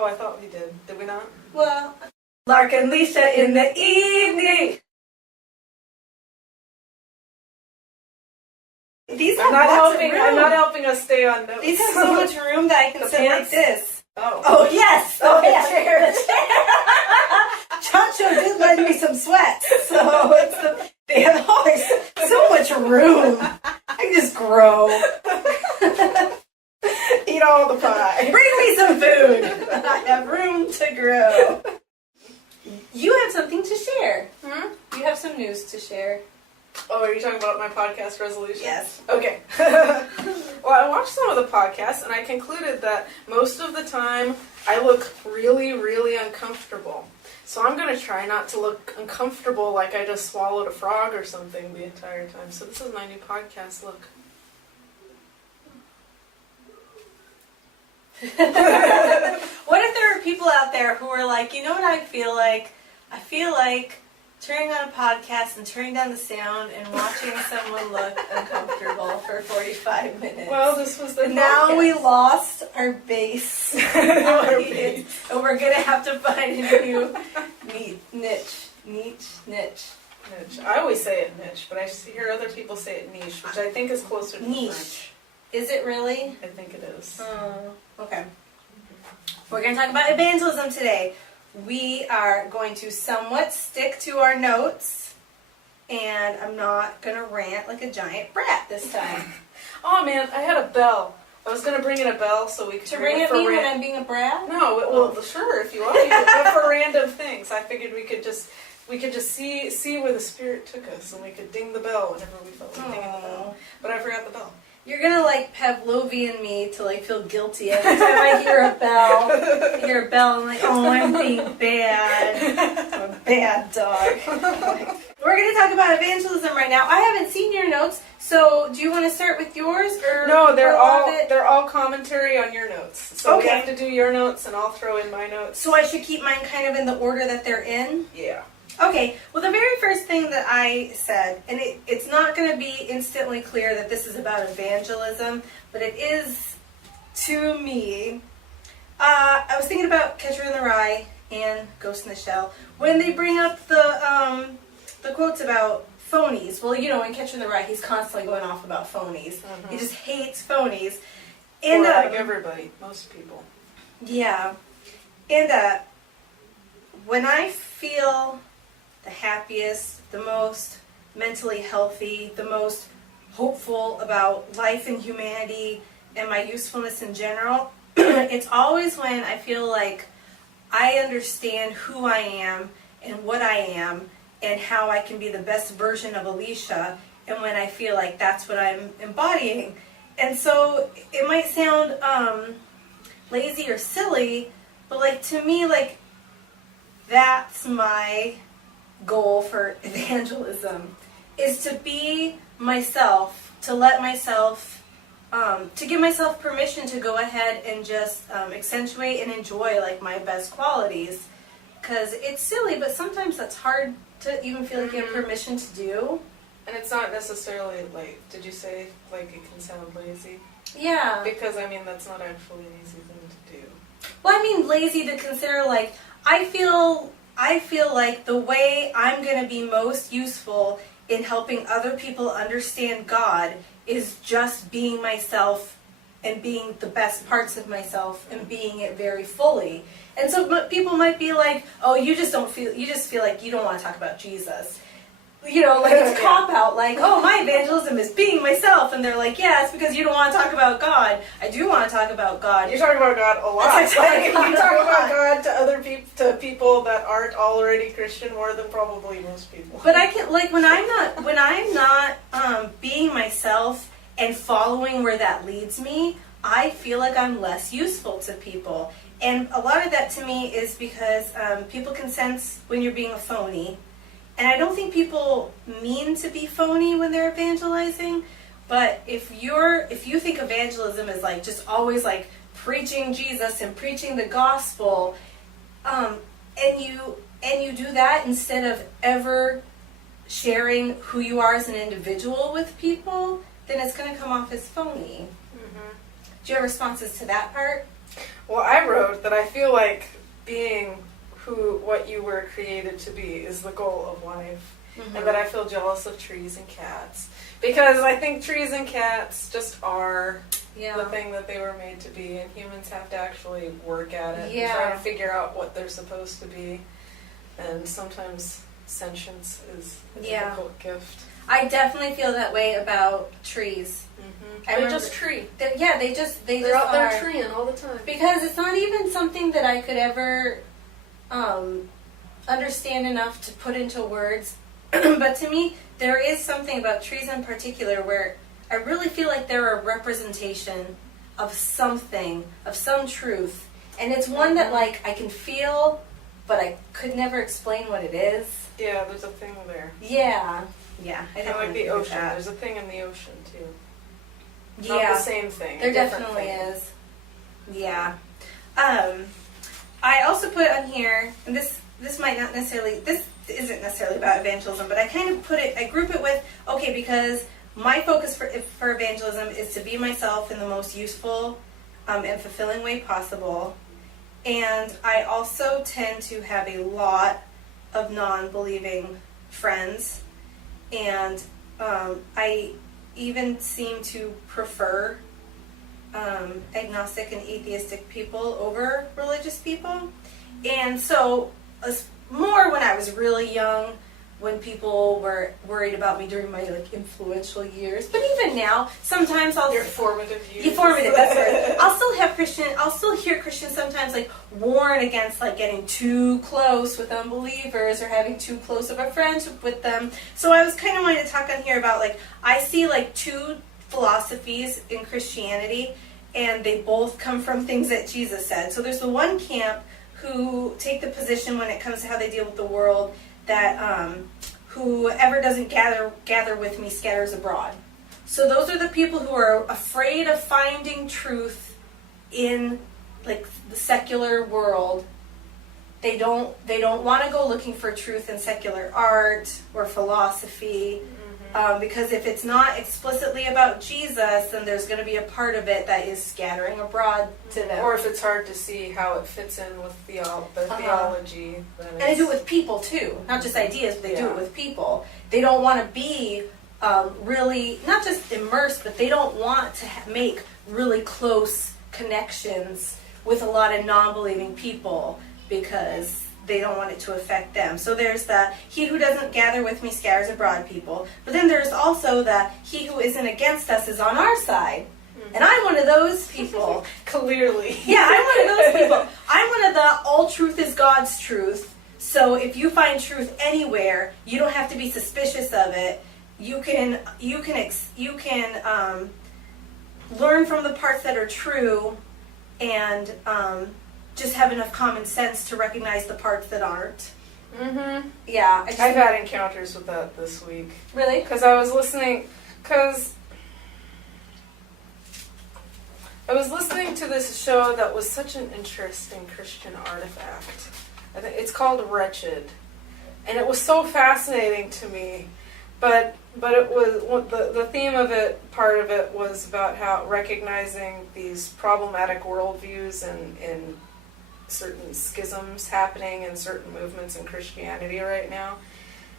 Oh, I thought we did. Did we not? Well, Lark and Alicia in the evening. These have lots of room. I'm not helping us stay on notes. These have so much room that I can sit like this. Oh. Oh, yes. Oh, yeah. Chancho did lend me some sweats. So they have always so much room. I can just grow. Eat all the pie. Bring me some food. I have room to grow. You have something to share. You have some news to share. Oh, are you talking about my podcast resolution? Yes. Okay. Well, I watched some of the podcasts, and I concluded that most of the time I look really, really uncomfortable. So I'm going to try not to look uncomfortable like I just swallowed a frog or something the entire time. So this is my new podcast look. What if there are people out there who are like, you know what I feel like? I feel like turning on a podcast and turning down the sound and watching someone look uncomfortable for 45 minutes. Well, this was the Now podcast. we lost our base audience, and we're going to have to find a new niche. Niche. I always say it niche, but I hear other people say it niche, which I think is closer to Niche. French. Is it really? I think it is. Okay. We're going to talk about evangelism today. We are going to somewhat stick to our notes, and I'm not going to rant like a giant brat this time. Oh man, I had a bell. I was going to bring in a bell so we could To ring at me when I'm being a brat? No, well, sure, if you want to, but for random things. I figured we could just see where the Spirit took us, and we could ding the bell whenever we felt like dinging the bell. But I forgot the bell. You're gonna like Pavlovian me to like feel guilty every time I hear a bell. I'm like, oh, I'm being bad. I'm a bad dog. We're gonna talk about evangelism right now. I haven't seen your notes, so do you want to start with yours or no? They're all commentary on your notes. So we have to do your notes, and I'll throw in my notes. So I should keep mine kind of in the order that they're in? Yeah. Okay, well the very first thing that I said, and it's not going to be instantly clear that this is about evangelism, but it is to me. I was thinking about Catcher in the Rye and Ghost in the Shell. When they bring up the quotes about phonies, well, you know, in Catcher in the Rye, he's constantly going off about phonies. He just hates phonies. And, like everybody, most people. Yeah. And when I feel the happiest, the most mentally healthy, the most hopeful about life and humanity and my usefulness in general, it's always when I feel like I understand who I am and what I am and how I can be the best version of Alicia, and when I feel like that's what I'm embodying. And so it might sound lazy or silly, but like to me, like that's my goal for evangelism, is to be myself, to let myself, to give myself permission to go ahead and just accentuate and enjoy like my best qualities. Because it's silly, but sometimes that's hard to even feel like you have permission to do. And it's not necessarily like, did you say like it can sound lazy? Yeah. Because I mean that's not actually an easy thing to do. Well, I mean lazy to consider like, I feel like the way I'm going to be most useful in helping other people understand God is just being myself and being the best parts of myself and being it very fully. And so people might be like, oh, you just feel like you don't want to talk about Jesus. You know, like it's a cop-out, like, oh, my evangelism is being myself. And they're like, yeah, it's because you don't want to talk about God. I do want to talk about God. You're talking about God a lot. Like, you talk about God to other people, to people that aren't already Christian more than probably most people. But I can, like, when I'm not being myself and following where that leads me, I feel like I'm less useful to people. And a lot of that to me is because people can sense when you're being a phony. And I don't think people mean to be phony when they're evangelizing, but if you think evangelism is like just always like preaching Jesus and preaching the gospel, and you do that instead of ever sharing who you are as an individual with people, then it's going to come off as phony. Mm-hmm. Do you have responses to that part? Well, I wrote that I feel like being what you were created to be is the goal of life. And that I feel jealous of trees and cats. Because I think trees and cats just are the thing that they were made to be, and humans have to actually work at it and try to figure out what they're supposed to be. And sometimes sentience is a difficult gift. I definitely feel that way about trees. They just tree. They're out there treeing all the time. Because it's not even something that I could ever understand enough to put into words. But to me, there is something about trees in particular where I really feel like they're a representation of something, of some truth. And it's one that, like, I can feel, but I could never explain what it is. Yeah, there's a thing there. Yeah. I kind of like the ocean. There's a thing in the ocean, too. Not the same thing. There definitely is. Yeah. I also put on here, and this might not necessarily, this isn't necessarily about evangelism, but I kind of I group it with, okay, because my focus for evangelism is to be myself in the most useful and fulfilling way possible. And I also tend to have a lot of non-believing friends, and I even seem to prefer agnostic and atheistic people over religious people. And so more when I was really young, when people were worried about me during my influential years. But even now, sometimes your formative years. Formative, that's right. I'll still hear Christians sometimes warn against getting too close with unbelievers or having too close of a friendship with them. So I was kind of wanting to talk on here about I see two philosophies in Christianity, and they both come from things that Jesus said. So there's the one camp who take the position when it comes to how they deal with the world that whoever doesn't gather with me scatters abroad. So those are the people who are afraid of finding truth in the secular world. They don't want to go looking for truth in secular art or philosophy. Because if it's not explicitly about Jesus, then there's going to be a part of it that is scattering abroad to them. Or if it's hard to see how it fits in with the theology. And they do it with people too, not just ideas, but they do it with people. They don't want to be really, not just immersed, but they don't want to make really close connections with a lot of non-believing people because they don't want it to affect them. So there's the he who doesn't gather with me scatters abroad people. But then there's also the he who isn't against us is on our side. And I'm one of those people. Clearly. Yeah, I'm one of those people. I'm one of the all truth is God's truth. So if you find truth anywhere, you don't have to be suspicious of it. You can learn from the parts that are true and just have enough common sense to recognize the parts that aren't. Yeah. I've had encounters with that this week. Really? Because I was listening to this show that was such an interesting Christian artifact. I think it's called Wretched. And it was so fascinating to me. But it was the theme of it, part of it was about how recognizing these problematic worldviews and certain schisms happening in certain movements in Christianity right now.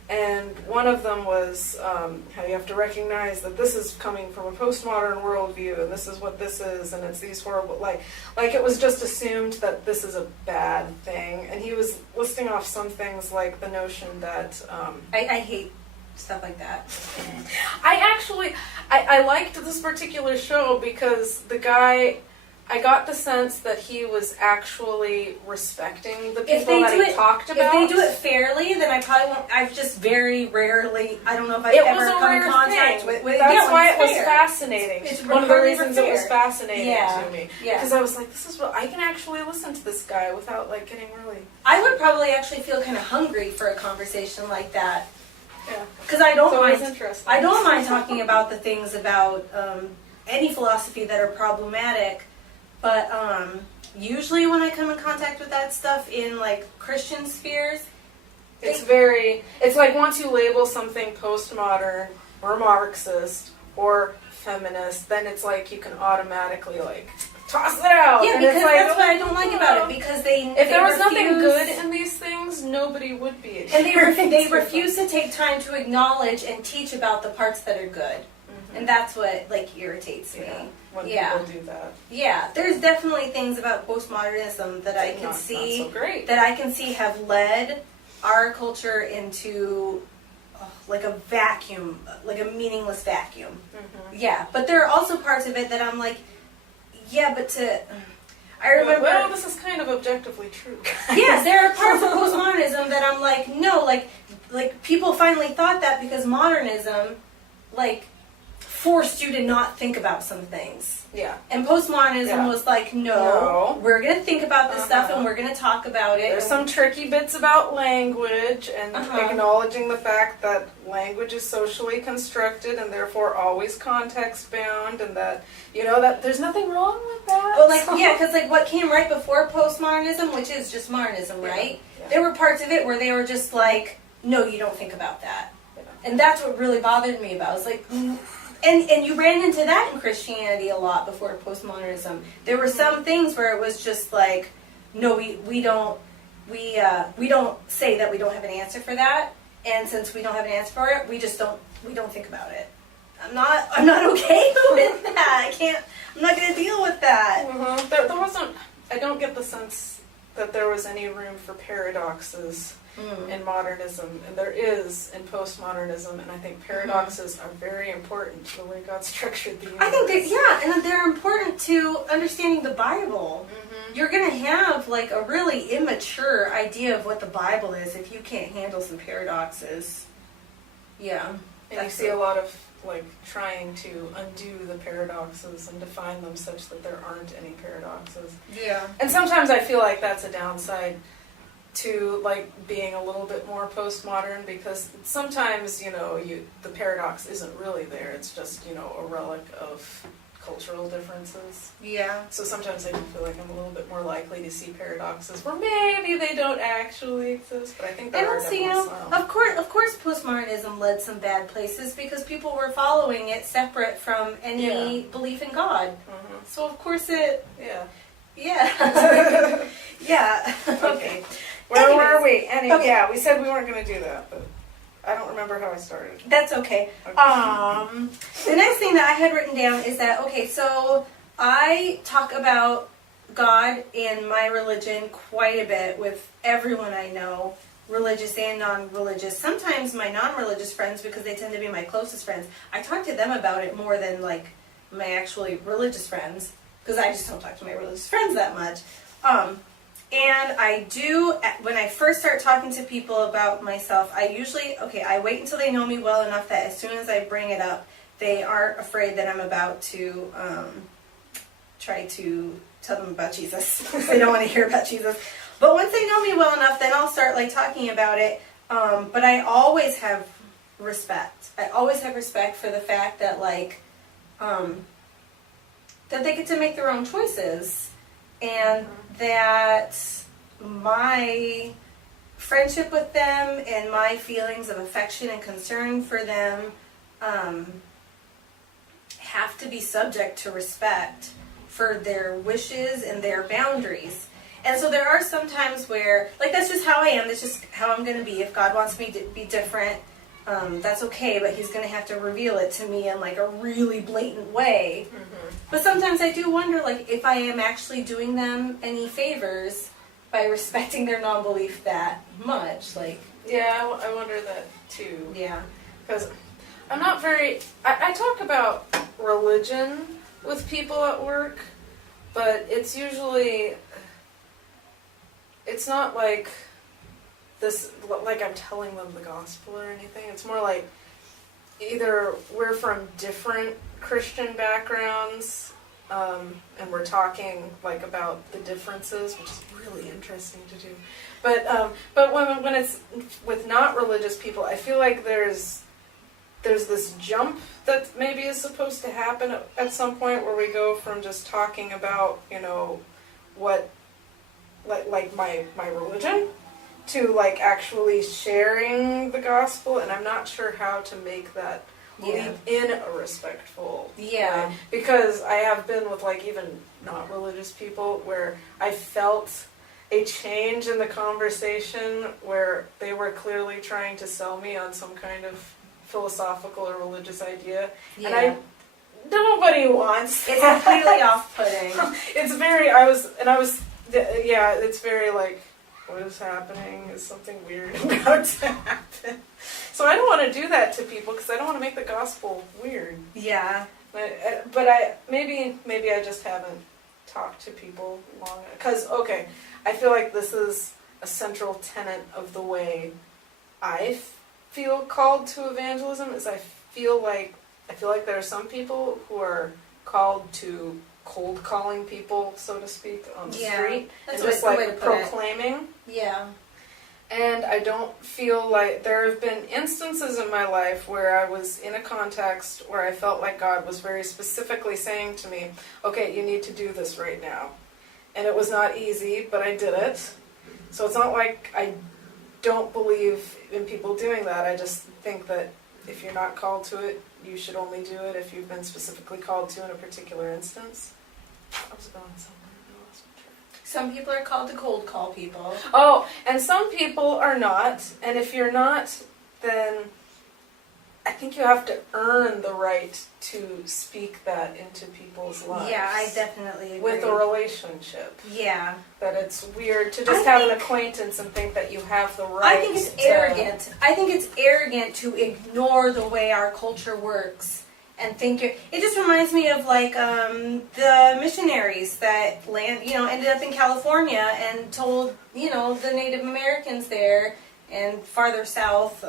And one of them was how you have to recognize that this is coming from a postmodern worldview, and this is what this is, and it's these horrible, like it was just assumed that this is a bad thing. And he was listing off some things like the notion that... I hate stuff like that. I liked this particular show because the guy... I got the sense that he was actually respecting the people that he talked about. If they do it fairly, then I probably won't. I've just very rarely, I don't know if I've ever come in contact with it. That's why it was fascinating. It's one of the reasons it was fascinating to me. Yeah. Because I was like, this is what I can actually listen to this guy without getting really... I would probably actually feel kind of hungry for a conversation like that. Yeah. Because I don't mind talking about the things about any philosophy that are problematic. But usually when I come in contact with that stuff in Christian spheres, it's like once you label something postmodern or Marxist or feminist, then it's like you can automatically toss it out. Yeah, and because it's like, that's what I don't like about it. Because if there was nothing good in these things, nobody would be. And they refuse to take time to acknowledge and teach about the parts that are good. And that's what, like, irritates me. When people do that. Yeah, there's definitely things about postmodernism that I can see, not so great. that I can see have led our culture into like a vacuum, like a meaningless vacuum. Yeah, but there are also parts of it that I'm like, yeah, but I remember. Well, this is kind of objectively true. Yes, there are parts of postmodernism that I'm like, no, like people finally thought that because modernism, like, forced you to not think about some things. Yeah. And postmodernism was like, no, we're going to think about this stuff and we're going to talk about it. There's some tricky bits about language and acknowledging the fact that language is socially constructed and therefore always context bound, and that, you know, that there's nothing wrong with that. Well, like, yeah, because like what came right before postmodernism, which is just modernism, right? Yeah. There were parts of it where they were just like, no, you don't think about that. Yeah. And that's what really bothered me about it. It's like, and you ran into that in Christianity a lot before postmodernism. There were some things where it was just like, no, we don't say that we don't have an answer for that, and since we don't have an answer for it, we don't think about it. I'm not okay with that. I'm not going to deal with that. There wasn't. I don't get the sense that there was any room for paradoxes in modernism, and there is in postmodernism, and I think paradoxes are very important to the way God structured the universe. I think and they're important to understanding the Bible. You're going to have like a really immature idea of what the Bible is if you can't handle some paradoxes. Yeah. And you see a lot of like trying to undo the paradoxes and define them such that there aren't any paradoxes. Yeah. And sometimes I feel like that's a downside to like being a little bit more postmodern, because sometimes, you know, the paradox isn't really there. It's just, you know, a relic of cultural differences. Yeah. So sometimes I do feel like I'm a little bit more likely to see paradoxes where maybe they don't actually exist, but I think there are definitely some. Of course postmodernism led some bad places because people were following it separate from any belief in God. So of course it... Yeah. Yeah. Okay. Where were we? Anyway, yeah, we said we weren't going to do that, but I don't remember how I started. That's okay. The next thing that I had written down is that, so I talk about God and my religion quite a bit with everyone I know, religious and non-religious. Sometimes my non-religious friends, because they tend to be my closest friends, I talk to them about it more than like my actually religious friends, because I just don't talk to my religious friends that much. And I do, when I first start talking to people about myself, I usually, I wait until they know me well enough that as soon as I bring it up, they aren't afraid that I'm about to try to tell them about Jesus. They don't want to hear about Jesus. But once they know me well enough, then I'll start like talking about it. But I always have respect. I always have respect for the fact that like, that they get to make their own choices. And that my friendship with them and my feelings of affection and concern for them have to be subject to respect for their wishes and their boundaries. And so there are some times where, like, that's just how I am, that's just how I'm going to be. If God wants me to be different, that's okay, but He's going to have to reveal it to me in like a really blatant way. But sometimes I do wonder, like, if I am actually doing them any favors by respecting their non-belief that much, like... Yeah, I wonder that, too. Yeah. Because I'm not very... I talk about religion with people at work, but it's usually... It's not like this, like I'm telling them the gospel or anything. It's more like either we're from different Christian backgrounds, and we're talking like about the differences, which is really interesting to do. But when it's with not religious people, I feel like there's this jump that maybe is supposed to happen at some point where we go from just talking about, you know, what like my religion to like actually sharing the gospel, and I'm not sure how to make that lead in a respectful Yeah. way. Because I have been with like even not religious people where I felt a change in the conversation where they were clearly trying to sell me on some kind of philosophical or religious idea. Yeah. And nobody wants It's that. completely off-putting. It's very, it's very like, what is happening? Is something weird about to happen? So I don't want to do that to people because I don't want to make the gospel weird. Yeah. But maybe I just haven't talked to people long. Because, okay, I feel like this is a central tenet of the way I feel called to evangelism, is I feel like there are some people who are called to cold calling people, so to speak, on the street. That's and just the way like to put it. proclaiming. Yeah. And I don't feel like, there have been instances in my life where I was in a context where I felt like God was very specifically saying to me, okay, you need to do this right now. And it was not easy, but I did it. So it's not like I don't believe in people doing that. I just think that if you're not called to it, you should only do it if you've been specifically called to in a particular instance. I was going somewhere. I lost my track. Some people are called to cold call people. Oh, and some people are not. And if you're not, then I think you have to earn the right to speak that into people's lives. Yeah, I definitely agree. With a relationship. Yeah. That it's weird to just have an acquaintance and think that you have the right. I think it's arrogant. I think it's arrogant to ignore the way our culture works and think it just reminds me of like the missionaries that ended up in California and told the Native Americans there and farther south,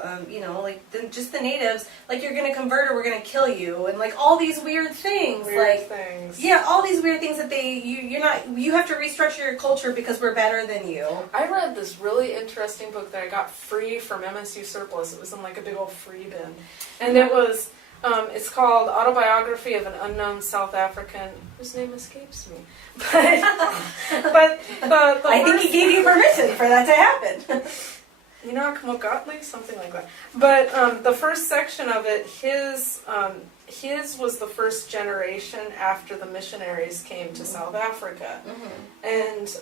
just the natives, like, you're going to convert or we're going to kill you, and like all these weird things, yeah, all these weird things that you have to restructure your culture because we're better than you. I read this really interesting book that I got free from MSU Surplus. It was in like a big old free bin, and it was. It's called Autobiography of an Unknown South African, whose name escapes me. But I think he gave you permission for that to happen. Mokatli, something like that. But the first section of it, his was the first generation after the missionaries came to South Africa, and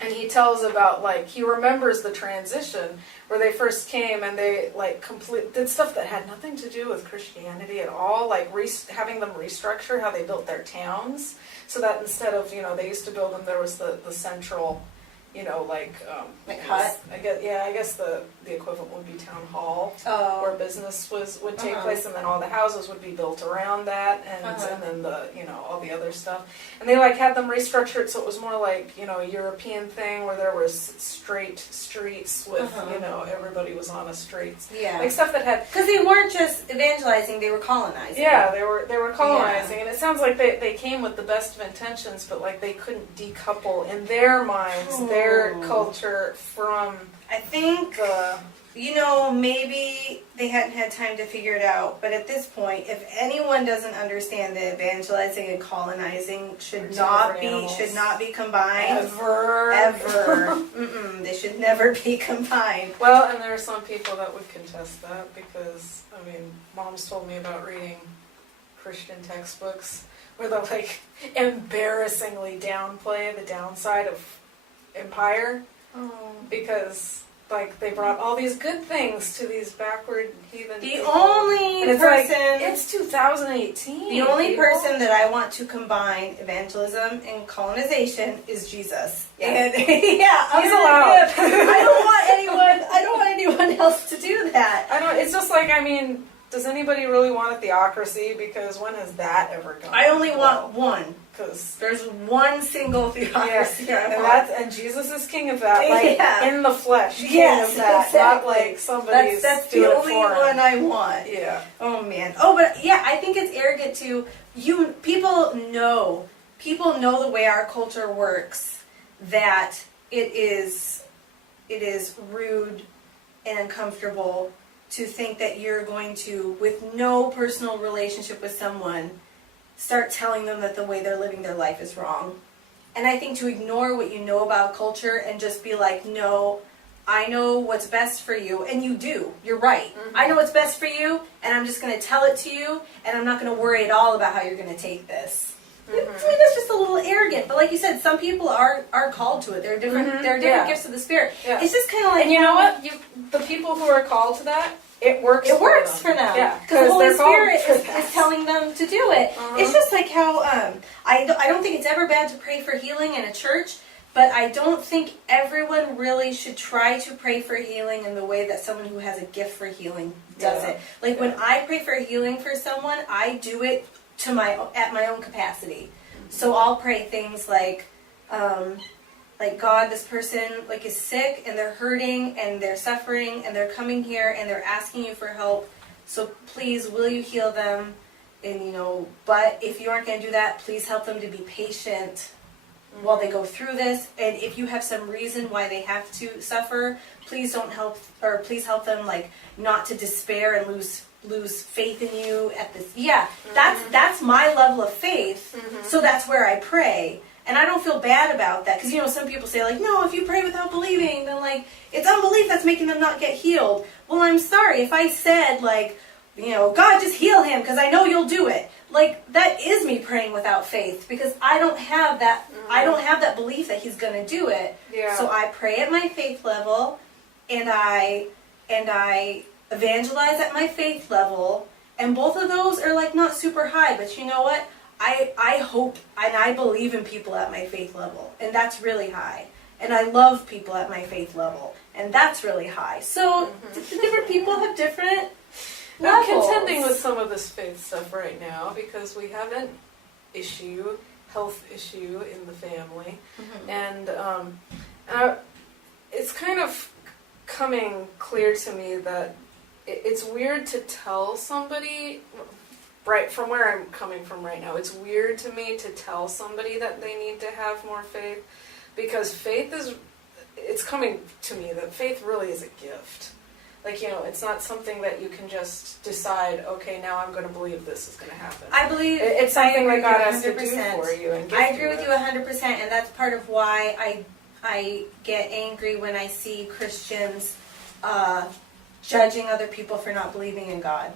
he tells about, like, he remembers the transition where they first came and they did stuff that had nothing to do with Christianity at all, like having them restructure how they built their towns, so that instead of they used to build them, there was the central. Hut? I guess the equivalent would be town hall, where business would take place, and then all the houses would be built around that, and then the all the other stuff, and they had them restructured so it was more like a European thing where there was straight streets with everybody was on a straight, like stuff that had, because they weren't just evangelizing, they were colonizing. Yeah, they were colonizing, and it sounds like they came with the best of intentions, but like they couldn't decouple in their minds their culture from. I think maybe they hadn't had time to figure it out, but at this point, if anyone doesn't understand that evangelizing and colonizing should not be combined ever. They should never be combined. Well, and there are some people that would contest that because Mom's told me about reading Christian textbooks where they'll embarrassingly downplay the downside of empire because they brought all these good things to these backward heathen people. It's 2018. The only person that I want to combine evangelism and colonization is Jesus. Yeah. And he's allowed. I don't want anyone else to do that. It's just does anybody really want a theocracy? Because when has that ever gone? I only want one. Because there's one single theocracy. And Jesus is king of that, in the flesh. King of that, exactly. Not like somebody's. That's the only one I want. Yeah. Oh man. Oh, but I think it's arrogant to people know the way our culture works, that it is rude and uncomfortable to think that you're going to, with no personal relationship with someone, start telling them that the way they're living their life is wrong. And I think to ignore what you know about culture and just be like, no, I know what's best for you, and you do. You're right. Mhm. I know what's best for you, and I'm just going to tell it to you, and I'm not going to worry at all about how you're going to take this. To me, that's just a little arrogant. But like you said, some people are called to it. There are different Yeah. gifts of the Spirit. Yeah. It's just kind of like, And you know what? The people who are called to that, it works. It works for them. Yeah, because the Holy they're called Spirit for is that. telling them to do it. It's just like how I don't think it's ever bad to pray for healing in a church. But I don't think everyone really should try to pray for healing in the way that someone who has a gift for healing does it. Like when I pray for healing for someone, I do it at my own capacity. So I'll pray things like God, this person like is sick and they're hurting and they're suffering and they're coming here and they're asking you for help. So please, will you heal them? And but if you aren't going to do that, please help them to be patient while they go through this. And if you have some reason why they have to suffer, please please help them like not to despair and lose faith in you at this. Yeah, that's my level of faith. So that's where I pray. And I don't feel bad about that because some people say like, no, if you pray without believing, then like it's unbelief that's making them not get healed. Well, I'm sorry if I said like, God, just heal him because I know you'll do it. Like that is me praying without faith because I don't have that. I don't have that belief that he's going to do it. Yeah. So I pray at my faith level, and I evangelize at my faith level, and both of those are like not super high. But you know what? I hope and I believe in people at my faith level, and that's really high. And I love people at my faith level, and that's really high. So different people have different levels. I'm contending with some of this faith stuff right now because we have an health issue in the family, and it's kind of coming clear to me that it's weird to tell somebody. Right, from where I'm coming from right now, it's weird to me to tell somebody that they need to have more faith, because it's coming to me that faith really is a gift. Like, it's not something that you can just decide, okay, now I'm going to believe this is going to happen. I believe it's something that God has to 100%. do for you. And I agree with you 100%, and that's part of why I get angry when I see Christians judging other people for not believing in God.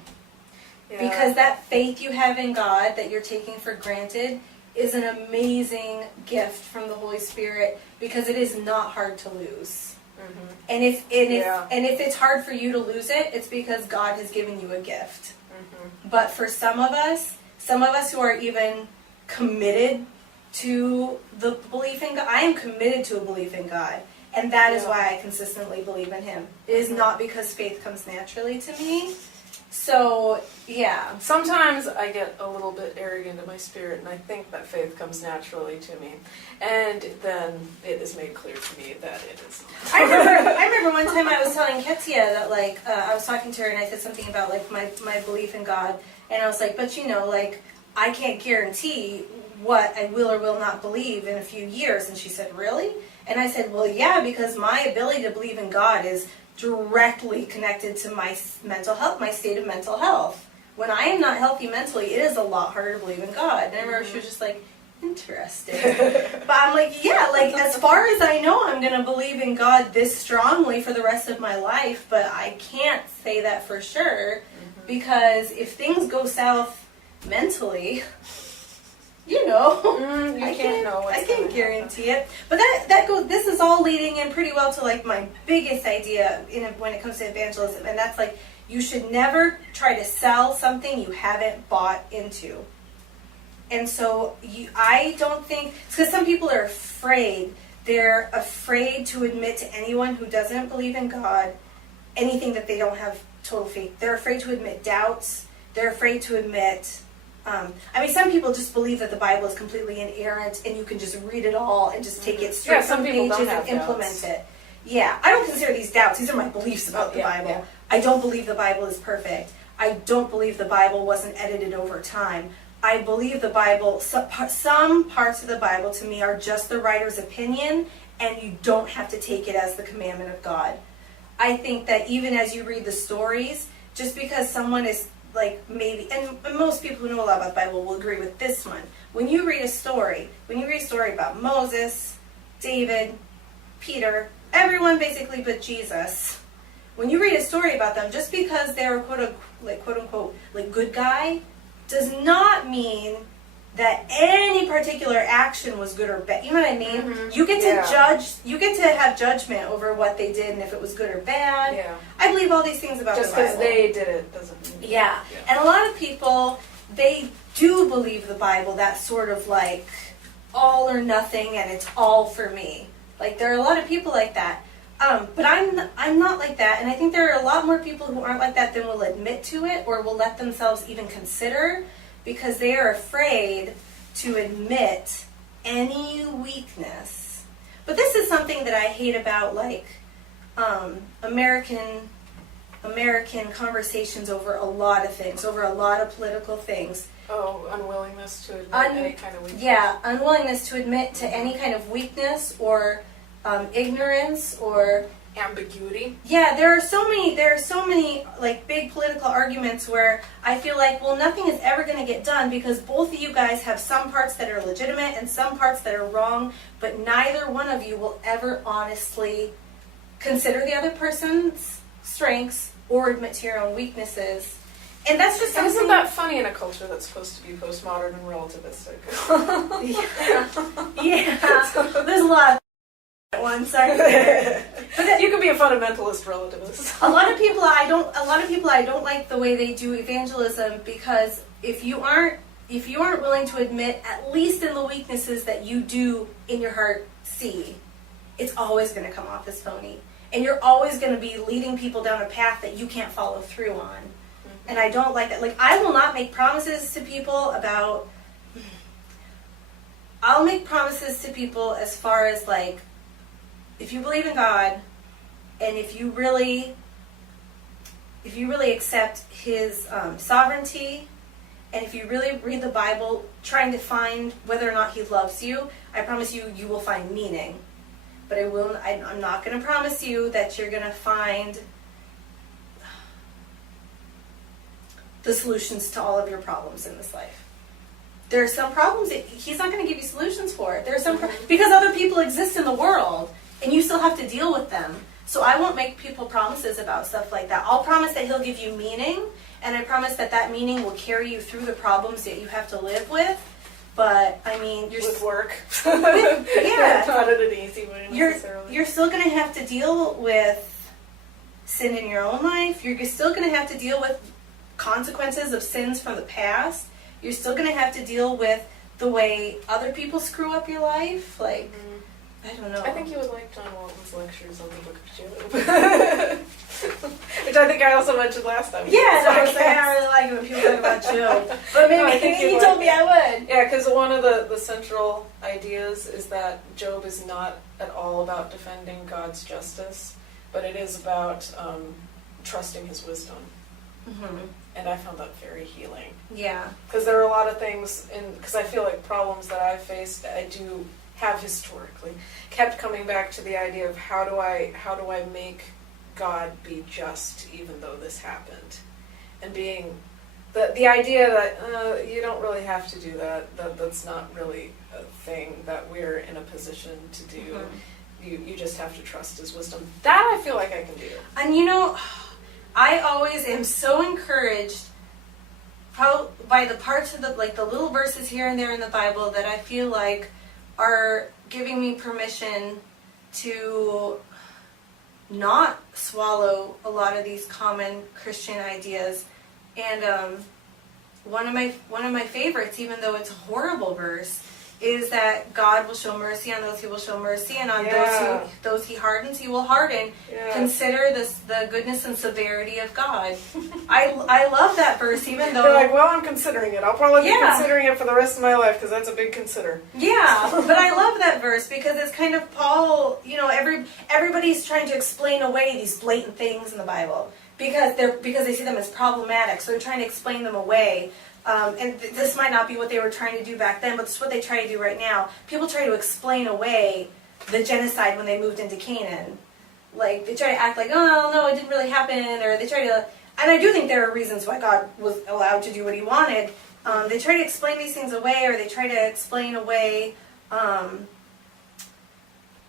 Yeah. Because that faith you have in God that you're taking for granted is an amazing gift from the Holy Spirit, because it is not hard to lose. And if it's hard for you to lose it, it's because God has given you a gift. But for some of us who are even committed to the belief in God, I am committed to a belief in God, and that is why I consistently believe in Him. It is not because faith comes naturally to me. So, yeah. Sometimes I get a little bit arrogant in my spirit, and I think that faith comes naturally to me. And then it is made clear to me that it is not. I remember one time I was telling Ketia that, like, I was talking to her, and I said something about, like, my belief in God. And I was like, but, like, I can't guarantee what I will or will not believe in a few years. And she said, really? And I said, well, yeah, because my ability to believe in God is directly connected to my mental health, my state of mental health. When I am not healthy mentally, it is a lot harder to believe in God. And I remember she was just like, interesting. But I'm like, yeah, like as far as I know, I'm going to believe in God this strongly for the rest of my life, but I can't say that for sure, because if things go south mentally, I can't guarantee it. But this is all leading in pretty well to like my biggest idea when it comes to evangelism, and that's like, you should never try to sell something you haven't bought into. And so I don't think, because some people are afraid. They're afraid to admit to anyone who doesn't believe in God anything that they don't have total faith. They're afraid to admit doubts. They're afraid to admit some people just believe that the Bible is completely inerrant and you can just read it all and just take it straight from pages and implement it. Yeah, I don't consider these doubts. These are my beliefs about the Bible. Yeah. I don't believe the Bible is perfect. I don't believe the Bible wasn't edited over time. I believe the Bible, some parts of the Bible to me are just the writer's opinion, and you don't have to take it as the commandment of God. I think that even as you read the stories, just because someone is like maybe, and most people who know a lot about the Bible will agree with this one. When you read a story about Moses, David, Peter, everyone basically but Jesus. When you read a story about them, just because they're a quote unquote like good guy, does not mean that any particular action was good or bad. You know what I mean? Mm-hmm. You get to judge. You get to have judgment over what they did and if it was good or bad. Yeah. I believe all these things about just the Bible. because they did it doesn't mean. Yeah. And a lot of people, they do believe the Bible. That sort of like all or nothing, and it's all for me. Like there are a lot of people like that. But I'm not like that, and I think there are a lot more people who aren't like that than will admit to it or will let themselves even consider, because they are afraid to admit any weakness. But this is something that I hate about like American conversations over a lot of things, over a lot of political things. Oh, unwillingness to admit any kind of weakness. Yeah, unwillingness to admit to any kind of weakness or ignorance or ambiguity. Yeah, there are so many like big political arguments where I feel like, well, nothing is ever going to get done because both of you guys have some parts that are legitimate and some parts that are wrong, but neither one of you will ever honestly consider the other person's strengths or admit to your own weaknesses. And that's just something... Isn't that funny in a culture that's supposed to be postmodern and relativistic? Yeah. There's a lot of at once. But you can be a fundamentalist relativist. A lot of people I don't like the way they do evangelism, because if you aren't willing to admit, at least in the weaknesses that you do in your heart see, it's always going to come off as phony. And you're always going to be leading people down a path that you can't follow through on. And I don't like that. Like, I will not make promises to people about... I'll make promises to people as far as, like, if you believe in God, and if you really accept His sovereignty, and if you really read the Bible, trying to find whether or not He loves you, I promise you, you will find meaning. But I'm not going to promise you that you're going to find the solutions to all of your problems in this life. There are some problems that He's not going to give you solutions for. There are some because other people exist in the world, and you still have to deal with them. So I won't make people promises about stuff like that. I'll promise that He'll give you meaning, and I promise that meaning will carry you through the problems that you have to live with. But I mean, you're with work. Yeah, not in an easy way necessarily. You're still going to have to deal with sin in your own life. You're still going to have to deal with consequences of sins from the past. You're still going to have to deal with the way other people screw up your life. Like, I don't know. I think you would like John Walton's lectures on the Book of Job. Which I think I also mentioned last time. Yeah, no, I was like, I don't really like it when people talk about Job. But maybe he told me I would. Yeah, because one of the central ideas is that Job is not at all about defending God's justice, but it is about trusting His wisdom. Mm-hmm. And I found that very healing. Yeah. Because there are a lot of things, because I feel like problems that I've faced, I do have historically, kept coming back to the idea of how do I make God be just even though this happened, and being the idea that you don't really have to do that's not really a thing that we're in a position to do. Mm-hmm. You just have to trust His wisdom. That I feel like I can do. And I always am so encouraged by the parts of the little verses here and there in the Bible that I feel like are giving me permission to not swallow a lot of these common Christian ideas. And one of my favorites, even though it's a horrible verse, is that God will show mercy on those He will show mercy, and on those He hardens, He will harden. Yeah. Consider the goodness and severity of God. I love that verse, even though... You're like, well, I'm considering it. I'll probably be considering it for the rest of my life, because that's a big consider. Yeah, but I love that verse, because it's kind of Paul, everybody's trying to explain away these blatant things in the Bible, because they see them as problematic, so they're trying to explain them away. And this might not be what they were trying to do back then, but it's what they try to do right now. People try to explain away the genocide when they moved into Canaan. Like, they try to act like, oh, no, it didn't really happen, or they try to... And I do think there are reasons why God was allowed to do what He wanted. They try to explain these things away, or they try to explain away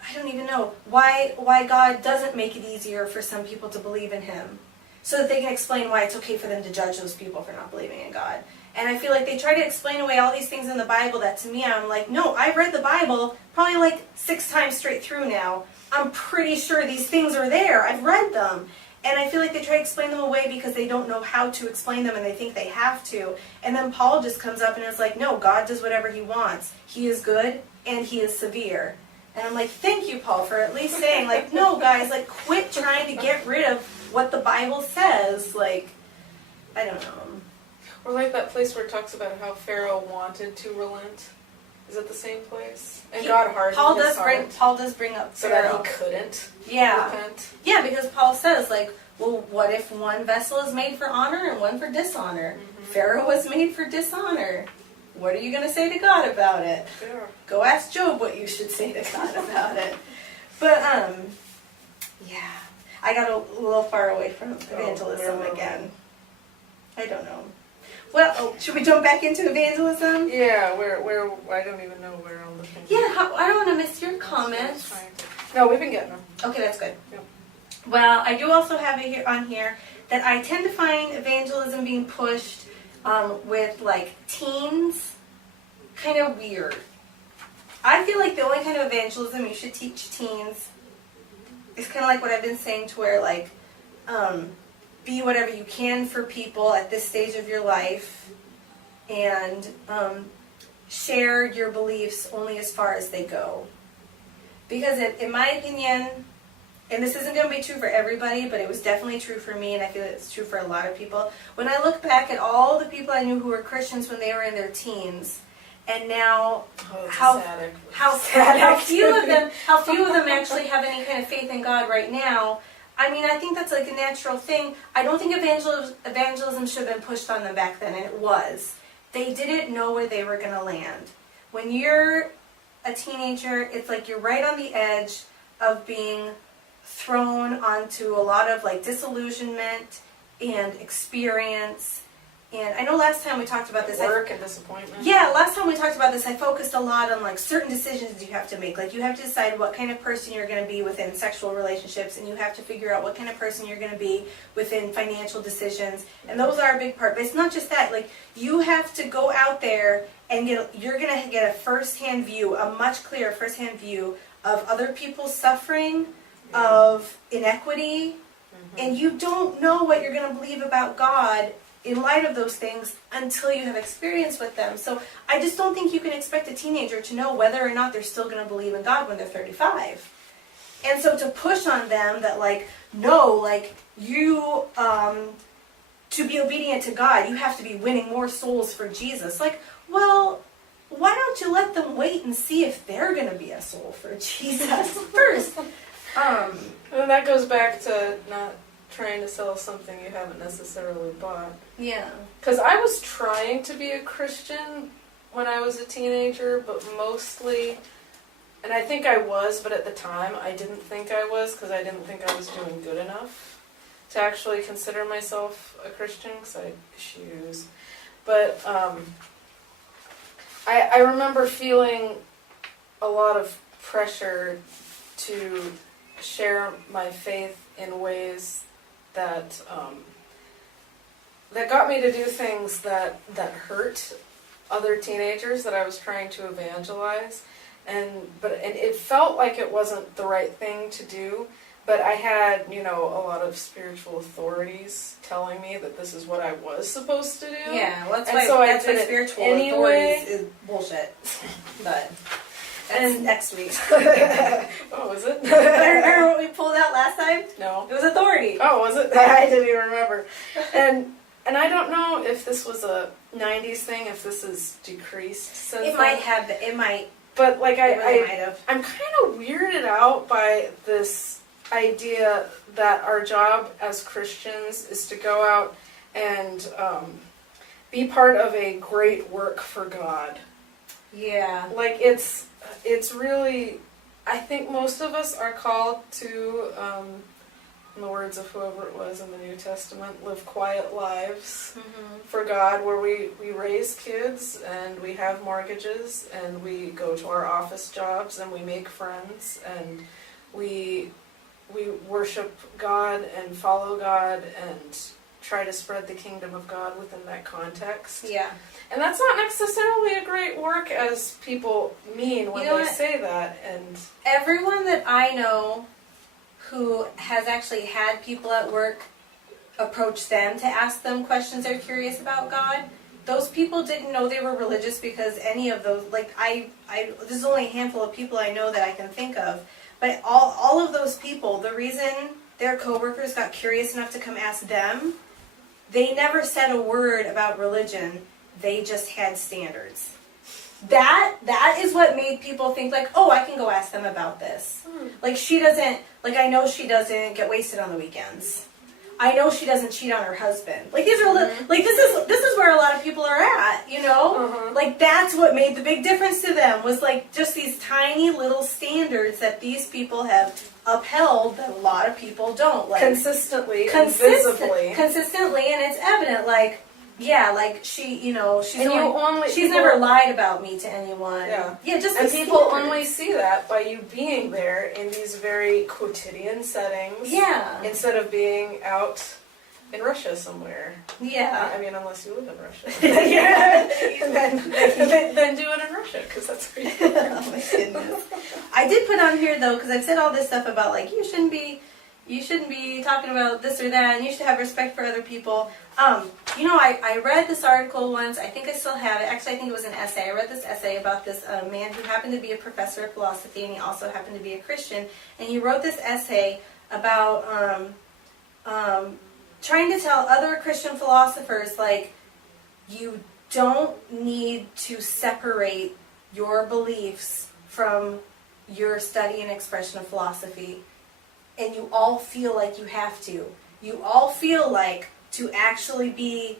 I don't even know why God doesn't make it easier for some people to believe in Him, so that they can explain why it's okay for them to judge those people for not believing in God. And I feel like they try to explain away all these things in the Bible that to me, I'm like, no, I've read the Bible probably like 6 times straight through now. I'm pretty sure these things are there. I've read them. And I feel like they try to explain them away because they don't know how to explain them and they think they have to. And then Paul just comes up and is like, no, God does whatever He wants. He is good and He is severe. And I'm like, thank you, Paul, for at least saying, like, no, guys, like, quit trying to get rid of what the Bible says. Like, I don't know. Or like that place where it talks about how Pharaoh wanted to relent. Is it the same place? And God hardened his heart. Paul does bring up so Pharaoh. that he couldn't Yeah. repent. Yeah, because Paul says, like, well, what if one vessel is made for honor and one for dishonor? Mm-hmm. Pharaoh was made for dishonor. What are you going to say to God about it? Yeah. Go ask Job what you should say to God about it. But, yeah. I got a little far away from evangelism again. I don't know. Well, should we jump back into evangelism? Yeah, where I don't even know where I'm looking. Yeah, I don't want to miss your comments. No, we've been getting them. Okay, that's good. Yep. Well, I do also have it on here that I tend to find evangelism being pushed with like teens kind of weird. I feel like the only kind of evangelism you should teach teens is kind of like what I've been saying, to where like be whatever you can for people at this stage of your life, and share your beliefs only as far as they go. Because in my opinion, and this isn't going to be true for everybody, but it was definitely true for me, and I feel it's true for a lot of people. When I look back at all the people I knew who were Christians when they were in their teens, and now how few of them actually have any kind of faith in God right now. I mean, I think that's like a natural thing. I don't think evangelism should have been pushed on them back then, and it was. They didn't know where they were going to land. When you're a teenager, it's like you're right on the edge of being thrown onto a lot of like disillusionment and experience. And I know last time we talked about this. Work and disappointment. Yeah, last time we talked about this, I focused a lot on like certain decisions you have to make. Like you have to decide what kind of person you're going to be within sexual relationships, and you have to figure out what kind of person you're going to be within financial decisions. And those are a big part. But it's not just that. Like you have to go out there and you're going to get a first-hand view, a much clearer first-hand view of other people's suffering, of inequity, and you don't know what you're going to believe about God in light of those things until you have experience with them. So I just don't think you can expect a teenager to know whether or not they're still going to believe in God when they're 35. And so to push on them that like, no, like you, to be obedient to God, you have to be winning more souls for Jesus. Like, well, why don't you let them wait and see if they're going to be a soul for Jesus first? And that goes back to not trying to sell something you haven't necessarily bought. Yeah. Because I was trying to be a Christian when I was a teenager, but mostly, and I think I was, but at the time I didn't think I was, because I didn't think I was doing good enough to actually consider myself a Christian, because I had issues. But I remember feeling a lot of pressure to share my faith in ways that that got me to do things that hurt other teenagers that I was trying to evangelize, and it felt like it wasn't the right thing to do, but I had, a lot of spiritual authorities telling me that this is what I was supposed to do. Yeah, well, that's and why so spiritual anyway. authorities is bullshit. But that's next week. Oh, was it? Remember what we pulled out last time? No. It was authority. Oh, was it? I didn't even remember. And I don't know if this was a 90s thing, if this has decreased since It might have. It might. But like it really might have. I'm kind of weirded out by this idea that our job as Christians is to go out and be part of a great work for God. Yeah. Like it's really, I think most of us are called to in the words of whoever it was in the New Testament, live quiet lives Mm-hmm. for God, where we raise kids and we have mortgages and we go to our office jobs and we make friends and we worship God and follow God and try to spread the kingdom of God within that context. Yeah. And that's not necessarily a great work as people mean when You know they what? say that. And Everyone that I know who has actually had people at work approach them to ask them questions they're curious about God, those people didn't know they were religious because any of those, like there's only a handful of people I know that I can think of, but all of those people, the reason their coworkers got curious enough to come ask them, they never said a word about religion. They just had standards. That is what made people think like, oh, I can go ask them about this. Like I know she doesn't get wasted on the weekends. I know she doesn't cheat on her husband. Like these are like this is where a lot of people are at, you know? Like that's what made the big difference to them was like just these tiny little standards that these people have upheld that a lot of people don't. Like consistently, visibly. Consistently, and it's evident like yeah, like she, you know, she's never lied about me to anyone. Yeah, just and people only see that by you being there in these very quotidian settings. Yeah, instead of being out in Russia somewhere. Yeah, I mean, unless you live in Russia. Yeah, then do it in Russia because that's where you oh my goodness. I did put on here though because I've said all this stuff about like you shouldn't be talking about this or that, and you should have respect for other people. You know, I read this article once, I think I still have it, actually I think it was an essay. I read this essay about this man who happened to be a professor of philosophy, and he also happened to be a Christian, and he wrote this essay about trying to tell other Christian philosophers, like, you don't need to separate your beliefs from your study and expression of philosophy. And you all feel like you have to. You all feel like to actually be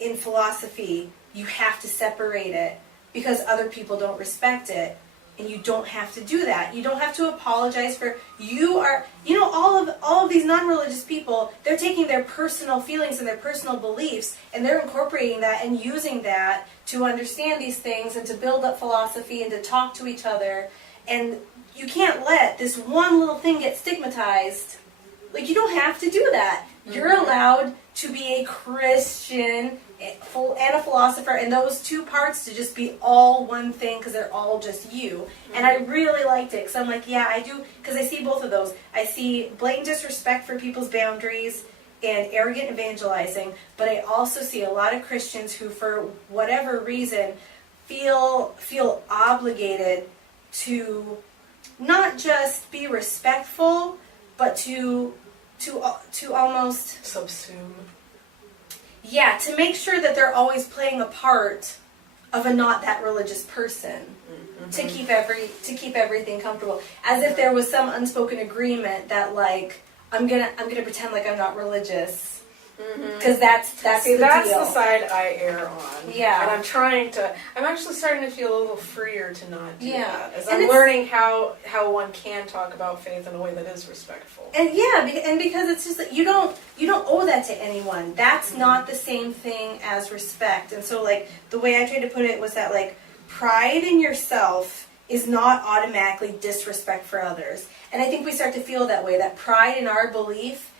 in philosophy, you have to separate it because other people don't respect it. And you don't have to do that. You don't have to apologize for, you are, you know, all of these non-religious people, they're taking their personal feelings and their personal beliefs and they're incorporating that and using that to understand these things and to build up philosophy and to talk to each other. And you can't let this one little thing get stigmatized. Like, you don't have to do that. You're allowed to be a Christian and a philosopher, and those two parts to just be all one thing because they're all just you. And I really liked it because I'm like, yeah, I do, because I see both of those. I see blatant disrespect for people's boundaries and arrogant evangelizing, but I also see a lot of Christians who, for whatever reason, feel obligated to not just be respectful, but to almost subsume. Yeah, to make sure that they're always playing a part of a not that religious person to keep everything comfortable, as if there was some unspoken agreement that like I'm gonna pretend like I'm not religious. Because that's the side I err on. Yeah. And I'm actually starting to feel a little freer to not do that. As and I'm learning how one can talk about faith in a way that is respectful. And yeah, and because it's just that you don't owe that to anyone. That's not the same thing as respect. And so like the way I tried to put it was that like pride in yourself is not automatically disrespect for others. And I think we start to feel that way, that pride in our belief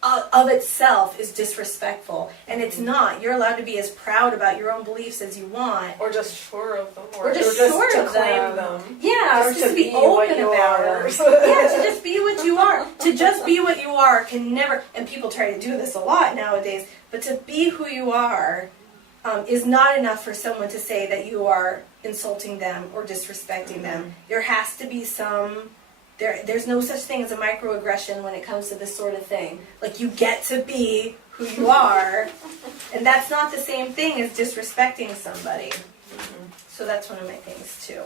of itself is disrespectful, and it's not. You're allowed to be as proud about your own beliefs as you want, or just sure of them, or just sure to of claim them. Yeah, or just to be open about them. Yeah, to just be what you are. To just be what you are can never. And people try to do this a lot nowadays. But to be who you are is not enough for someone to say that you are insulting them or disrespecting them. There has to be some. There's no such thing as a microaggression when it comes to this sort of thing. Like, you get to be who you are, and that's not the same thing as disrespecting somebody. So that's one of my things, too.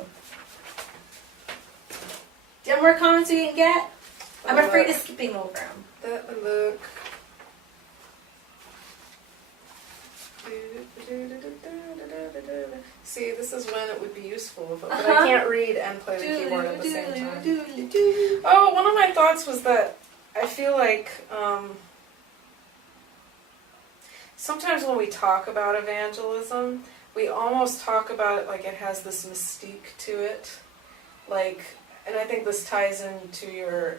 Do you have more comments we didn't get? I'm afraid of skipping over them. Look. See, this is when it would be useful, but I can't read and play the keyboard at the same time. Oh, one of my thoughts was that I feel like sometimes when we talk about evangelism, we almost talk about it like it has this mystique to it. Like, and I think this ties into your,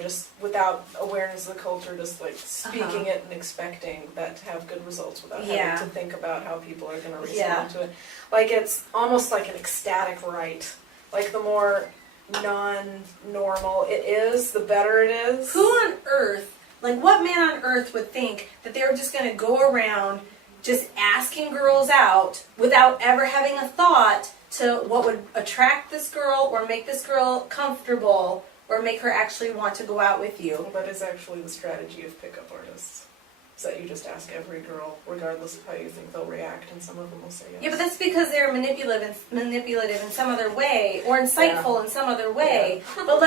just without awareness of the culture, just like speaking it and expecting that to have good results without having to think about how people are going to respond to it. Like, it's almost like an ecstatic rite. Like, the more non-normal it is, the better it is. Who on earth, like what man on earth would think that they were just going to go around just asking girls out without ever having a thought to what would attract this girl or make this girl comfortable or make her actually want to go out with you? Well, that is actually the strategy of pickup artists. Is that you just ask every girl, regardless of how you think they'll react, and some of them will say yes. Yeah, but that's because they're manipulative in some other way, or insightful in some other way. Yeah. But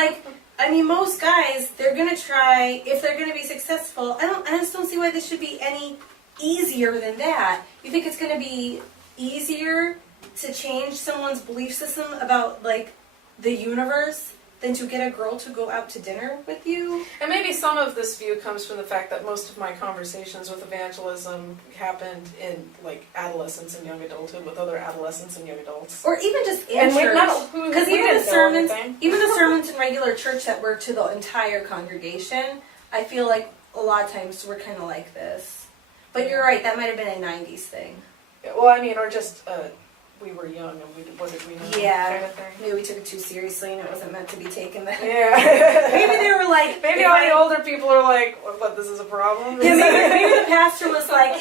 most guys, they're gonna try, if they're gonna be successful. I just don't see why this should be any easier than that. You think it's gonna be easier to change someone's belief system about the universe than to get a girl to go out to dinner with you? And maybe some of this view comes from the fact that most of my conversations with evangelism happened in adolescence and young adulthood with other adolescents and young adults. Or even just in church. Because even the sermons in regular church that were to the entire congregation, I feel like a lot of times we're kind of like this. But you're right, that might have been a 90s thing. Yeah, well, or just we were young and what did we know? Kind of thing. Maybe we took it too seriously and it wasn't meant to be taken that. Yeah. Maybe they were like. Maybe all the older people are like, what, this is a problem? Yeah, maybe the pastor was like,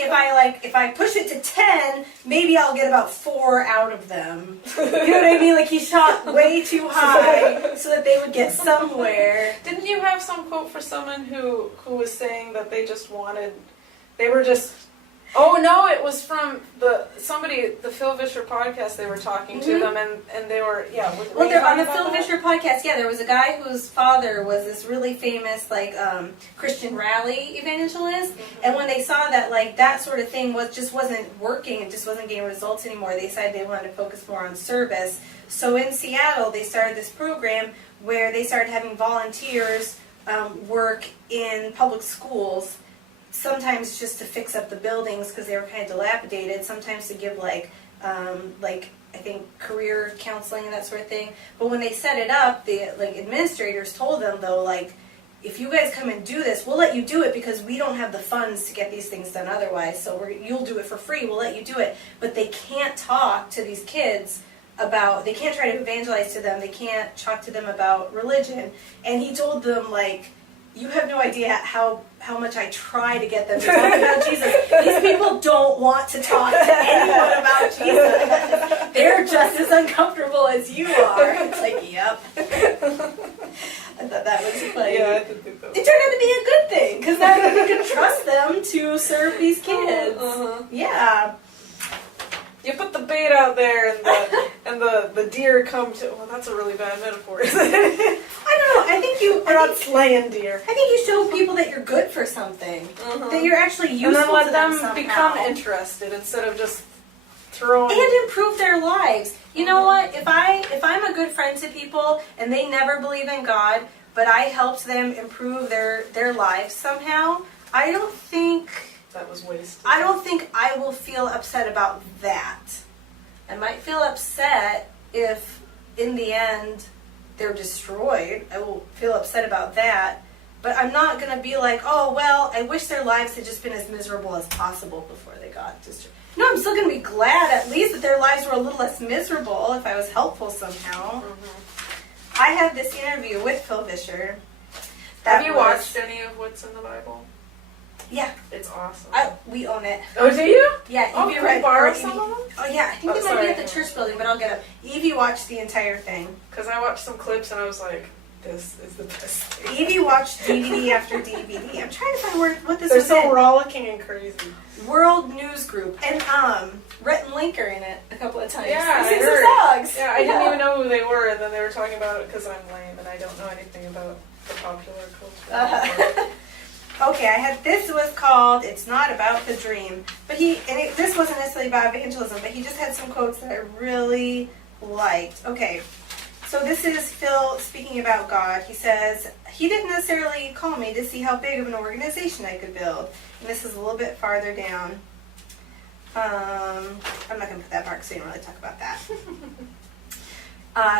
if I push it to 10, maybe I'll get about 4 out of them. You know what I mean? Like he shot way too high so that they would get somewhere. Didn't you have some quote for someone who was saying that they were just. Oh no! It was from the Phil Vischer podcast. They were talking to them, and they were Well, they're on the Phil Vischer podcast. Yeah, there was a guy whose father was this really famous Christian rally evangelist, and when they saw that that sort of thing wasn't working, it just wasn't getting results anymore. They decided they wanted to focus more on service. So in Seattle, they started this program where they started having volunteers work in public schools. Sometimes just to fix up the buildings because they were kind of dilapidated. Sometimes to give I think career counseling and that sort of thing. But when they set it up, the administrators told them though if you guys come and do this, we'll let you do it because we don't have the funds to get these things done otherwise. So you'll do it for free. We'll let you do it. But they can't talk to these kids they can't try to evangelize to them. They can't talk to them about religion. And he told them you have no idea how much I try to get them to talk about Jesus. These people don't want to talk to anyone about Jesus. They're just as uncomfortable as you are. It's yep. I thought that was funny. Yeah, I did think that. It turned out to be a good thing, because now you can trust them to serve these kids. Yeah. You put the bait out there, and the deer come to. Well, that's a really bad metaphor, isn't it? I don't know. I think we're not slaying deer. I think you show people that you're good for something, that you're actually useful, and then let to them somehow. Become interested instead of just throwing. And improve their lives. You know what? If I'm a good friend to people and they never believe in God, but I helped them improve their lives somehow, I don't think that was wasted. I don't think I will feel upset about that. I might feel upset if, in the end, they're destroyed. I will feel upset about that. But I'm not going to be like, oh, well, I wish their lives had just been as miserable as possible before they got destroyed. No, I'm still going to be glad at least that their lives were a little less miserable if I was helpful somehow. I had this interview with Phil Vischer. Have you watched any of what's in the Bible? Yeah. It's awesome. We own it. Oh, do you? Yeah. Oh, can we borrow some of them? Oh, yeah. I think they might be at the church building, but I'll get them. Evie watched the entire thing. Because I watched some clips and I was like, this is the best thing. Evie watched DVD after DVD. I'm trying to find what this They're was so rollicking and crazy. World News Group. And Rhett and Link are in it a couple of times. Yeah, they sing some songs. Yeah, I didn't even know who they were, and then they were talking about it because I'm lame and I don't know anything about the popular culture. Okay, this was called It's Not About the Dream. But this wasn't necessarily about evangelism, but he just had some quotes that I really liked. Okay, So this is Phil speaking about God. He says, he didn't necessarily call me to see how big of an organization I could build. And this is a little bit farther down. I'm not going to put that mark so you don't really talk about that.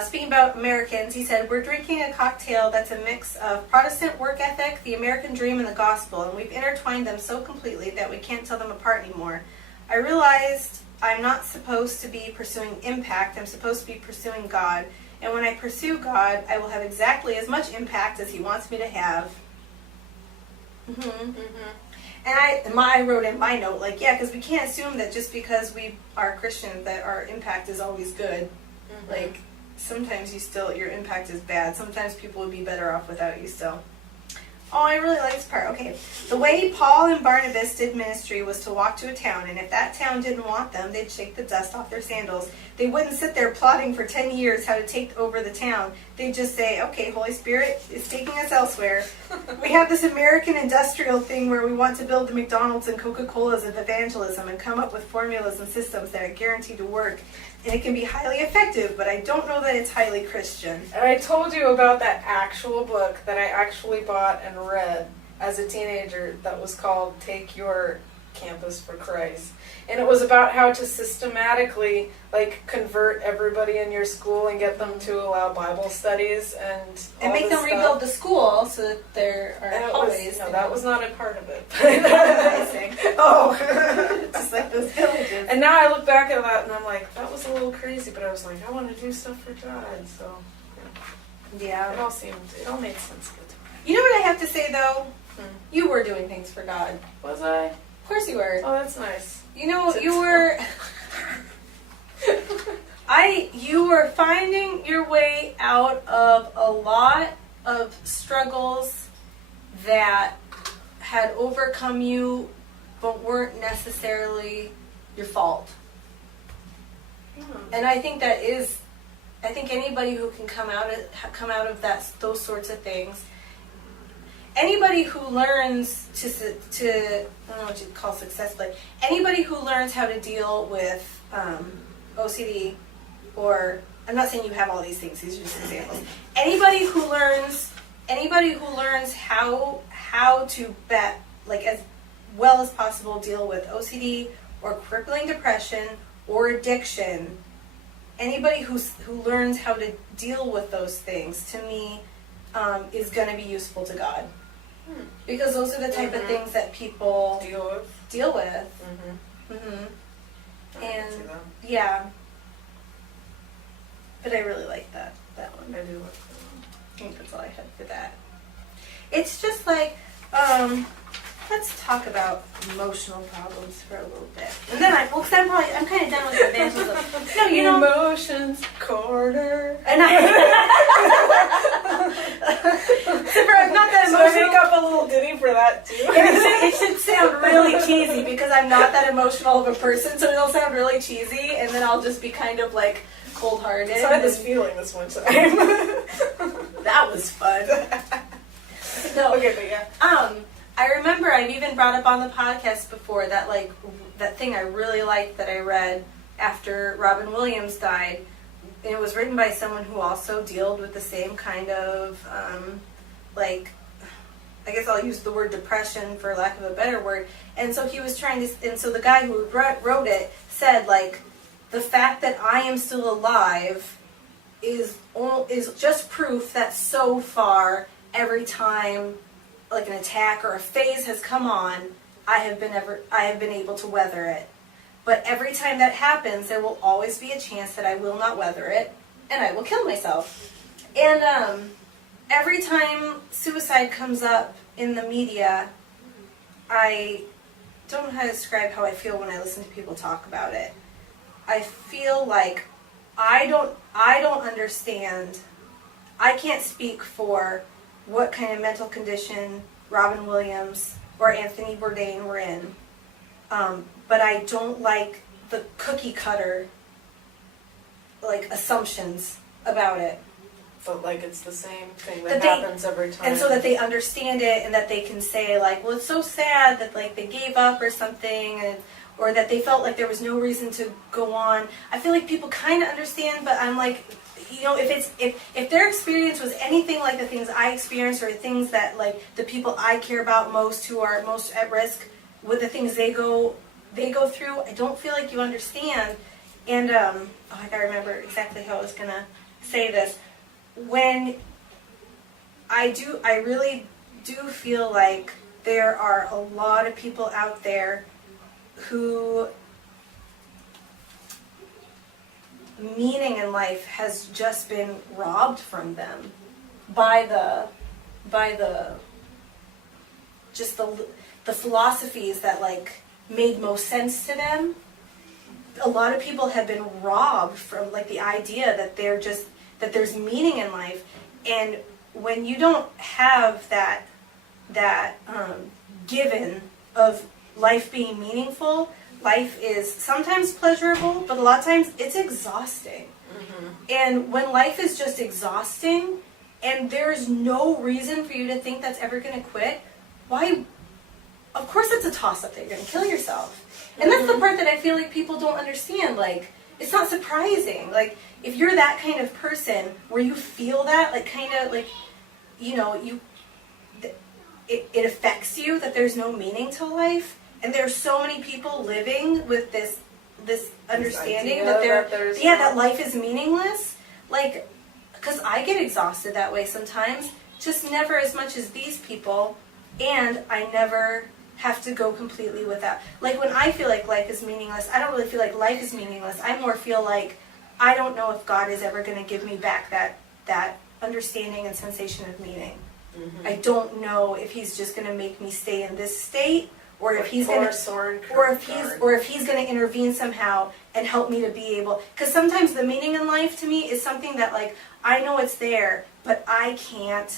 Speaking about Americans, he said, we're drinking a cocktail that's a mix of Protestant work ethic, the American dream, and the gospel, and we've intertwined them so completely that we can't tell them apart anymore. I realized I'm not supposed to be pursuing impact, I'm supposed to be pursuing God, and when I pursue God, I will have exactly as much impact as he wants me to have. And I wrote in my note, like, yeah, because we can't assume that just because we are Christians that our impact is always good. Like, sometimes your impact is bad. Sometimes people would be better off without you still. Oh, I really like this part. Okay. The way Paul and Barnabas did ministry was to walk to a town, and if that town didn't want them, they'd shake the dust off their sandals. They wouldn't sit there plotting for 10 years how to take over the town. They'd just say, okay, Holy Spirit is taking us elsewhere. We have this American industrial thing where we want to build the McDonald's and Coca-Colas of evangelism and come up with formulas and systems that are guaranteed to work. And it can be highly effective, but I don't know that it's highly Christian. And I told you about that actual book that I actually bought and read as a teenager that was called Take Your Campus for Christ. And it was about how to systematically, like, convert everybody in your school and get them to allow Bible studies and make them rebuild the school so that there are hallways. No, that was not a part of it. Oh, just like those villages. And now I look back at that and I'm like, that was a little crazy, but I was like, I want to do stuff for God, so yeah. It all made sense good to me. You know what I have to say though? You were doing things for God. Was I? Of course you were. Oh, that's nice. You know, you were. You were finding your way out of a lot of struggles that had overcome you, but weren't necessarily your fault. And I think I think anybody who can come out of those sorts of things. Anybody who learns to I don't know what you call success, but anybody who learns how to deal with OCD, or I'm not saying you have all these things; these are just examples. Anybody who learns how to as well as possible deal with OCD or crippling depression or addiction. Anybody who learns how to deal with those things, to me, is going to be useful to God. Because those are the type of things that people deal with. And yeah, but I really like that one. I do like that one. I think that's all I had for that. It's just like, let's talk about emotional problems for a little bit, and then I'm kind of done with evangelism. No, you know, emotions corner. And I'm not that emotional. So I make up a little ditty for that too. It should sound really cheesy because I'm not that emotional of a person, so it'll sound really cheesy, and then I'll just be kind of like cold-hearted. So I had this feeling this one time. That was fun. No. Okay, but yeah. I remember I've even brought up on the podcast before that thing I really liked that I read after Robin Williams died. And it was written by someone who also dealt with the same kind of, I guess I'll use the word depression for lack of a better word. And so he was and so the guy who wrote it said, like, the fact that I am still alive is just proof that so far, every time like an attack or a phase has come on, I have been able to weather it. But every time that happens, there will always be a chance that I will not weather it, and I will kill myself. And every time suicide comes up in the media, I don't know how to describe how I feel when I listen to people talk about it. I feel like I don't understand. I can't speak for what kind of mental condition Robin Williams or Anthony Bourdain were in. But I don't like the cookie cutter, like, assumptions about it. But like it's the same thing that happens every time. And so that they understand it and that they can say, like, well, it's so sad that, like, they gave up or something, or that they felt like there was no reason to go on. I feel like people kind of understand, but I'm like, you know, if their experience was anything like the things I experienced, or things that like the people I care about most, who are most at risk with the things they go through, I don't feel like you understand. And I gotta remember exactly how I was gonna say this. When I really do feel like there are a lot of people out there who meaning in life has just been robbed from them by the philosophies that like made most sense to them. A lot of people have been robbed from like the idea that there's meaning in life, and when you don't have that given of life being meaningful, life is sometimes pleasurable, but a lot of times it's exhausting. Mm-hmm. And when life is just exhausting and there's no reason for you to think that's ever going to quit, why? Of course it's a toss-up that you're going to kill yourself. And that's the part that I feel like people don't understand. Like, it's not surprising. Like, if you're that kind of person where you feel that, like, kind of, like, you know, it affects you that there's no meaning to life, and there's so many people living with this understanding that life is meaningless. Like, because I get exhausted that way sometimes, just never as much as these people, and I never have to go completely without. Like, when I feel like life is meaningless, I don't really feel like life is meaningless. I more feel like I don't know if God is ever going to give me back that understanding and sensation of meaning. Mm-hmm. I don't know if He's just going to make me stay in this state, or if He's going to, or if He's going to intervene somehow and help me to be able. Because sometimes the meaning in life to me is something that, like, I know it's there, but I can't.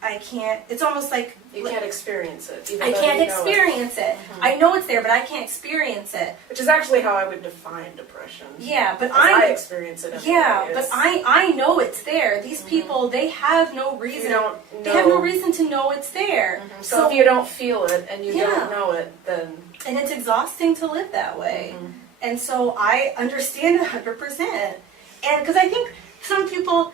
It's almost like you can't experience it. I can't experience it. Mm-hmm. I know it's there, but I can't experience it. Which is actually how I would define depression. Yeah, but I experience it. Yeah, but I know it's there. These mm-hmm. people, they have no reason. They have no reason to know it's there. Mm-hmm. So if you don't feel it and you don't know it, then and it's exhausting to live that way. Mm-hmm. And so I understand 100%. And because I think some people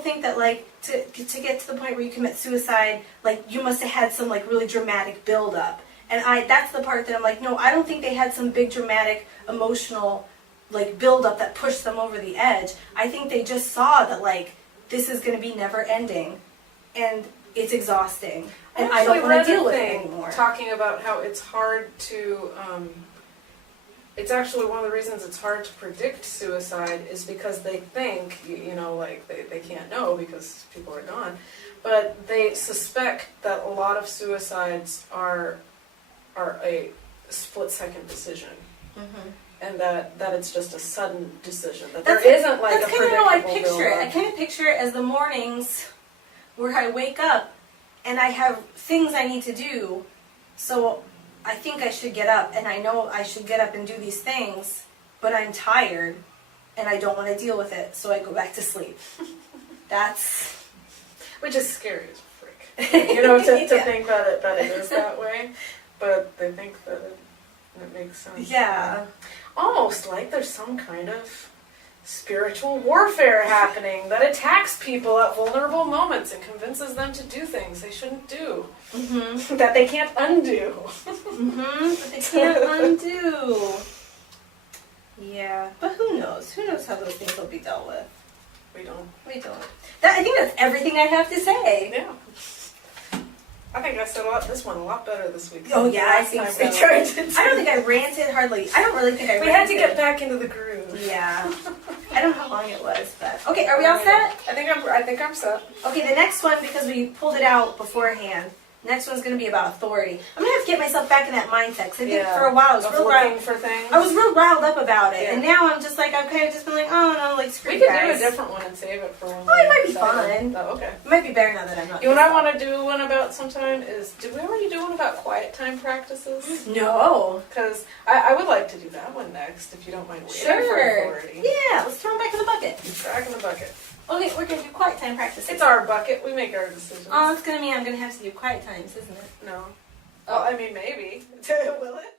think that, like, to get to the point where you commit suicide, like, you must have had some, like, really dramatic build-up. And that's the part that I'm like, no, I don't think they had some big dramatic emotional, like, build-up that pushed them over the edge. I think they just saw that, like, this is going to be never-ending, and it's exhausting, and I don't want to deal with it anymore. Talking about how it's hard to... it's actually one of the reasons it's hard to predict suicide is because they think, you know, like they can't know because people are gone, but they suspect that a lot of suicides are a split-second decision, mm-hmm. and that it's just a sudden decision, that there isn't like a predictable build-up. That's kind of how I picture it. I kind of picture it as the mornings where I wake up and I have things I need to do, so I think I should get up, and I know I should get up and do these things, but I'm tired, and I don't want to deal with it, so I go back to sleep. Which is scary as a frick. You know, to think that it is that way, but they think that it makes sense. Yeah. Almost like there's some kind of spiritual warfare happening that attacks people at vulnerable moments and convinces them to do things they shouldn't do. Mm-hmm. That they can't undo. Mm-hmm. That they can't undo. Yeah. But who knows? Who knows how those things will be dealt with? We don't. I think that's everything I have to say. Yeah. I think I said this one a lot better this week. Oh yeah, I think so. I don't think I ranted hardly. I don't really think I ranted. We had to get back into the groove. Yeah. I don't know how long it was, but okay. Are we all set? I think I'm set. Okay, the next one, because we pulled it out beforehand. Next one's going to be about authority. I'm going to have to get myself back in that mindset, because I think for a while I was real riled up about it, and now I'm just like, I've kind of just been like, oh no, like screw you guys. We could do a different one and save it for one. Oh, it might be fun. Oh, okay. It might be better now that I'm not. You know what I want to do one about sometime is, did we already do one about quiet time practices? No. Because I would like to do that one next, if you don't mind waiting for authority. Yeah, let's throw them back in the bucket. Back in the bucket. Okay, we're going to do quiet time practices. It's our bucket. We make our decisions. Oh, it's going to mean I'm going to have to do quiet times, isn't it? No. Well, I mean, maybe. Will it?